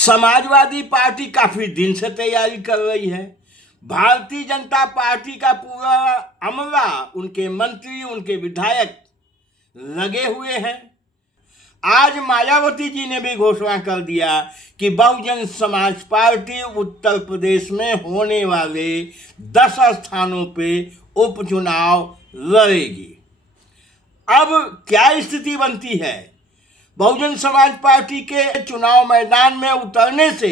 Samajwadi party काफी दिन से तैयारी कर रही है। भारतीय जनता पार्टी का पूरा अमला, उनके मंत्री, उनके विधायक लगे हुए हैं। आज मायावती जी ने भी घोषणा कर दिया कि बहुजन समाज पार्टी उत्तर प्रदेश में होने वाले 10 स्थानों पे उपचुनाव लड़ेगी। अब क्या स्थिति बनती है? बहुजन समाज पार्टी के चुनाव मैदान में उतरने से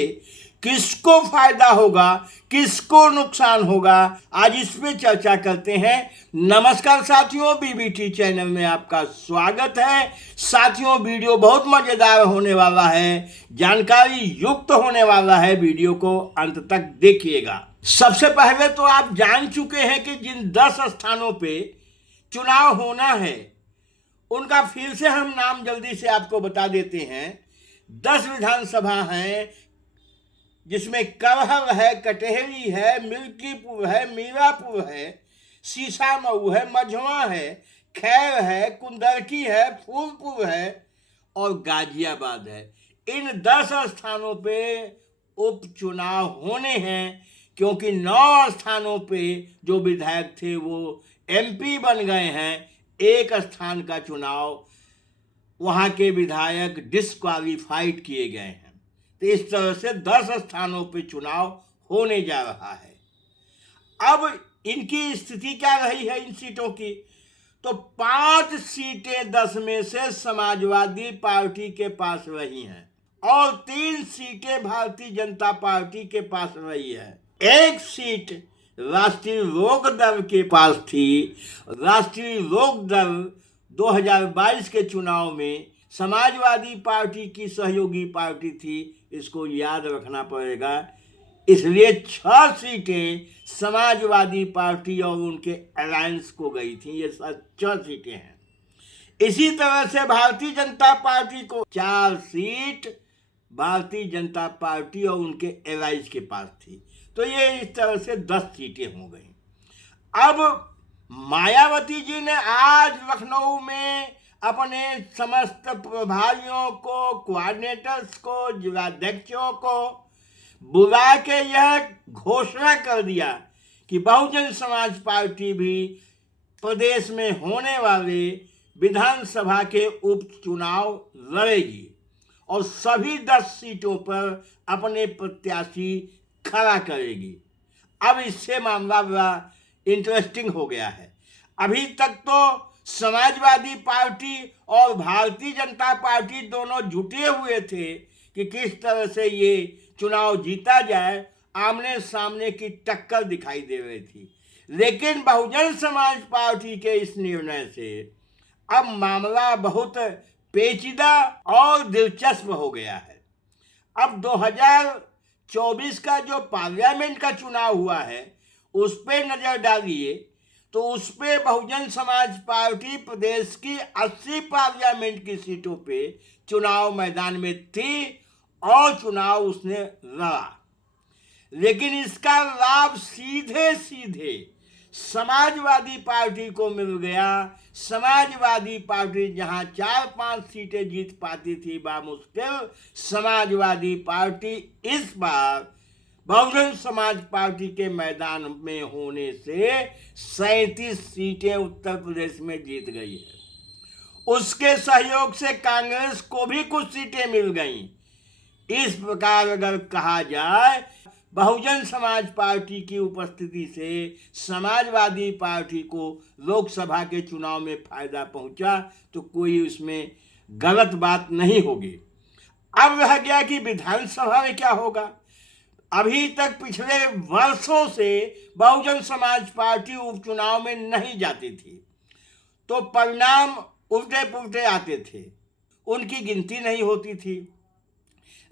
किसको फायदा होगा, किसको नुकसान होगा, आज इस पे चर्चा करते हैं। नमस्कार साथियों, बीबीटी चैनल में आपका स्वागत है। साथियों, वीडियो बहुत मजेदार होने वाला है, जानकारी युक्त होने वाला है। वीडियो को अंत तक देखिएगा। सबसे पहले तो आप जान चुके हैं कि जिन 10 स्थानों पे चुनाव होना है उनका फिर से हम नाम जल्दी से आपको बता देते हैं। 10 विधानसभा हैं, जिसमें करहल है, कटहरी है, मिल्कीपुर है, मीरापुर है, सीसामऊ है, मझवा है, खैर है, कुंदरकी है, फूलपुर है और गाजियाबाद है। इन 10 स्थानों पे उपचुनाव होने हैं, क्योंकि 9 स्थानों पे जो विधायक थे वो एमपी बन गए हैं। एक स्थान का चुनाव वहां के विधायक डिस्क्वालीफाइड किए गए हैं। तो इस तरह से 10 स्थानों पे चुनाव होने जा रहा है। अब इनकी स्थिति क्या रही है इन सीटों की? तो 5 सीटें 10 में से समाजवादी पार्टी के पास रही हैं और 3 सीटें भारतीय जनता पार्टी के पास रही है। एक सीट राष्ट्रीय लोक दल के पास थी। राष्ट्रीय लोक दल 2022 के चुनाव में समाजवादी पार्टी की सहयोगी पार्टी थी, इसको याद रखना पड़ेगा। इसलिए 6 सीटें समाजवादी पार्टी और उनके अलायंस को गई थी। ये 6 सीटें हैं। इसी तरह से भारतीय जनता पार्टी को 4 सीट भारतीय जनता पार्टी और उनके एलायंस के पास थी। तो ये इस तरह से 10 सीटें हो गई। अब मायावती जी ने आज लखनऊ में अपने समस्त प्रभारियों को, कोऑर्डिनेटर्स को, जिलाध्यक्षों को बुला के यह घोषणा कर दिया कि बहुजन समाज पार्टी भी प्रदेश में होने वाले विधानसभा के उपचुनाव लड़ेगी और सभी 10 सीटों पर अपने प्रत्याशी खड़ा करेगी। अब इससे मामला बड़ा इंटरेस्टिंग हो गया है। अभी तक तो समाजवादी पार्टी और भारतीय जनता पार्टी दोनों जुटे हुए थे कि किस तरह से ये चुनाव जीता जाए। आमने सामने की टक्कर दिखाई दे रही थी, लेकिन बहुजन समाज पार्टी के इस निर्णय से अब मामला बहुत पेचीदा और दिलचस्प हो गया है। अब 2024 का जो पार्लियामेंट का चुनाव हुआ है उस पे नजर डालिए तो उस पे बहुजन समाज पार्टी प्रदेश की 80 पार्लियामेंट की सीटों पे चुनाव मैदान में थी और चुनाव उसने लड़ा। लेकिन इसका लाभ सीधे सीधे समाजवादी पार्टी को मिल गया। समाजवादी पार्टी जहां 4-5 सीटें जीत पाती थी बामुश्किल, समाजवादी पार्टी इस बार बहुजन समाज पार्टी के मैदान में होने से 37 सीटें उत्तर प्रदेश में जीत गई है। उसके सहयोग से कांग्रेस को भी कुछ सीटें मिल गईं। इस प्रकार अगर कहा जाए, बहुजन समाज पार्टी की उपस्थिति से समाजवादी पार्टी को लोकसभा के चुनाव में फायदा पहुंचा तो कोई उसमें गलत बात नहीं होगी। अब रह गया कि विधानसभा में क्या होगा। अभी तक पिछले वर्षों से बहुजन समाज पार्टी उपचुनाव में नहीं जाती थी, तो परिणाम उल्टे पुल्टे आते थे, उनकी गिनती नहीं होती थी।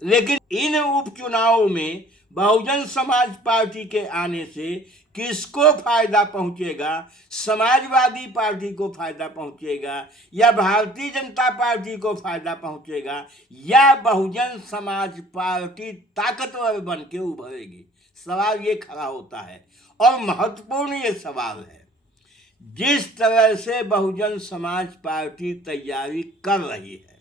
लेकिन इन उपचुनावों में बहुजन समाज पार्टी के आने से किसको फायदा पहुंचेगा? समाजवादी पार्टी को फायदा पहुंचेगा या भारतीय जनता पार्टी को फायदा पहुंचेगा या बहुजन समाज पार्टी ताकतवर बन के उभरेगी? सवाल ये खड़ा होता है और महत्वपूर्ण ये सवाल है। जिस तरह से बहुजन समाज पार्टी तैयारी कर रही है,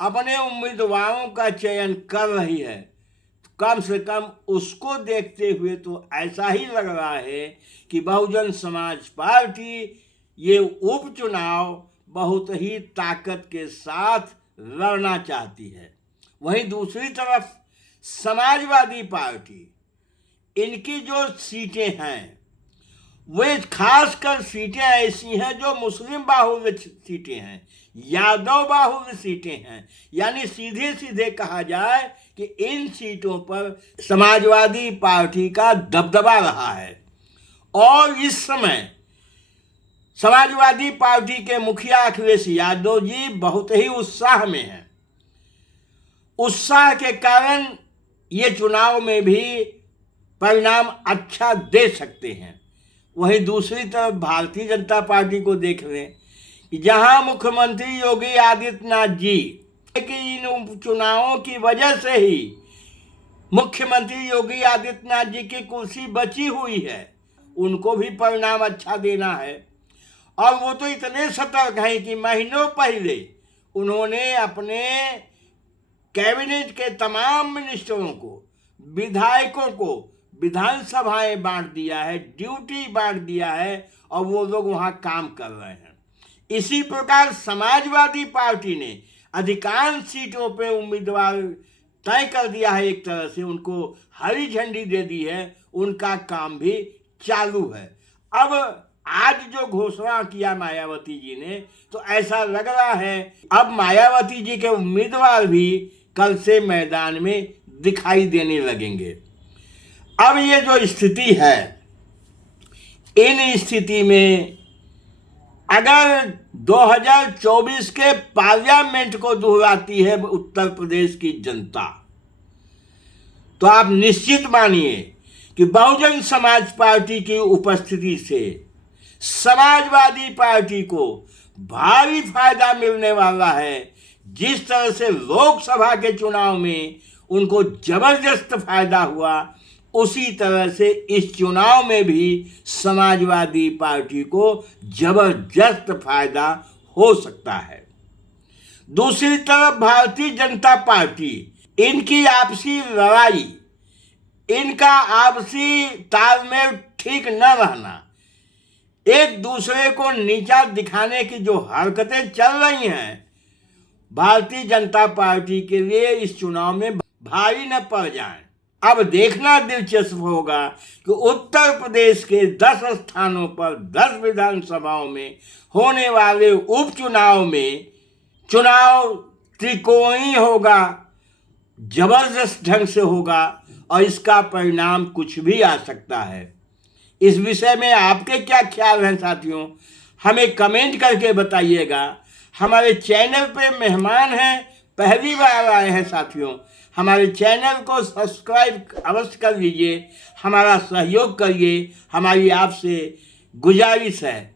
अपने उम्मीदवारों का चयन कर रही है, तो कम से कम उसको देखते हुए तो ऐसा ही लग रहा है कि बहुजन समाज पार्टी ये उपचुनाव बहुत ही ताकत के साथ लड़ना चाहती है। वहीं दूसरी तरफ समाजवादी पार्टी, इनकी जो सीटें हैं वे खासकर सीटें ऐसी हैं जो मुस्लिम बाहुल्य सीटें हैं, यादव बाहुल्य सीटें हैं। यानी सीधे सीधे कहा जाए कि इन सीटों पर समाजवादी पार्टी का दबदबा रहा है। और इस समय समाजवादी पार्टी के मुखिया अखिलेश यादव जी बहुत ही उत्साह में हैं। उत्साह के कारण ये चुनाव में भी परिणाम अच्छा दे सकते हैं। वहीं दूसरी तरफ भारतीय जनता पार्टी को देख लें कि जहां मुख्यमंत्री योगी आदित्यनाथ जी कि इन उपचुनावों की वजह से ही मुख्यमंत्री योगी आदित्यनाथ जी की कुर्सी बची हुई है, उनको भी परिणाम अच्छा देना है। और वो तो इतने सतर्क हैं कि महीनों पहले उन्होंने अपने कैबिनेट के तमाम मिनिस्टरों को, विधायकों को विधानसभाएं बांट दिया है, ड्यूटी बांट दिया है और वो लोग वहां काम कर रहे हैं। इसी प्रकार समाजवादी पार्टी ने अधिकांश सीटों पे उम्मीदवार तय कर दिया है, एक तरह से उनको हरी झंडी दे दी है, उनका काम भी चालू है। अब आज जो घोषणा किया मायावती जी ने, तो ऐसा लग रहा है अब मायावती जी के उम्मीदवार भी कल से मैदान में दिखाई देने लगेंगे। अब ये जो स्थिति है, इन स्थिति में अगर 2024 के पार्लियामेंट को दोहराती है उत्तर प्रदेश की जनता, तो आप निश्चित मानिए कि बहुजन समाज पार्टी की उपस्थिति से समाजवादी पार्टी को भारी फायदा मिलने वाला है। जिस तरह से लोकसभा के चुनाव में उनको जबरदस्त फायदा हुआ, उसी तरह से इस चुनाव में भी समाजवादी पार्टी को जबरदस्त फायदा हो सकता है। दूसरी तरफ भारतीय जनता पार्टी, इनकी आपसी लड़ाई, इनका आपसी तालमेल ठीक न रहना, एक दूसरे को नीचा दिखाने की जो हरकतें चल रही हैं, भारतीय जनता पार्टी के लिए इस चुनाव में भारी न पड़ जाएं। अब देखना दिलचस्प होगा कि उत्तर प्रदेश के 10 स्थानों पर 10 विधानसभाओं में होने वाले उपचुनाव में चुनाव त्रिकोणीय होगा, जबरदस्त ढंग से होगा और इसका परिणाम कुछ भी आ सकता है। इस विषय में आपके क्या ख्याल हैं साथियों, हमें कमेंट करके बताइएगा। हमारे चैनल पे मेहमान हैं, पहली बार आए हैं साथियों, हमारे चैनल को सब्सक्राइब अवश्य कर लीजिए, हमारा सहयोग करिए, हमारी आपसे गुजारिश है।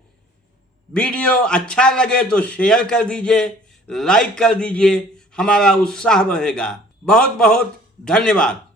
वीडियो अच्छा लगे तो शेयर कर दीजिए, लाइक कर दीजिए, हमारा उत्साह बढ़ेगा। बहुत बहुत धन्यवाद।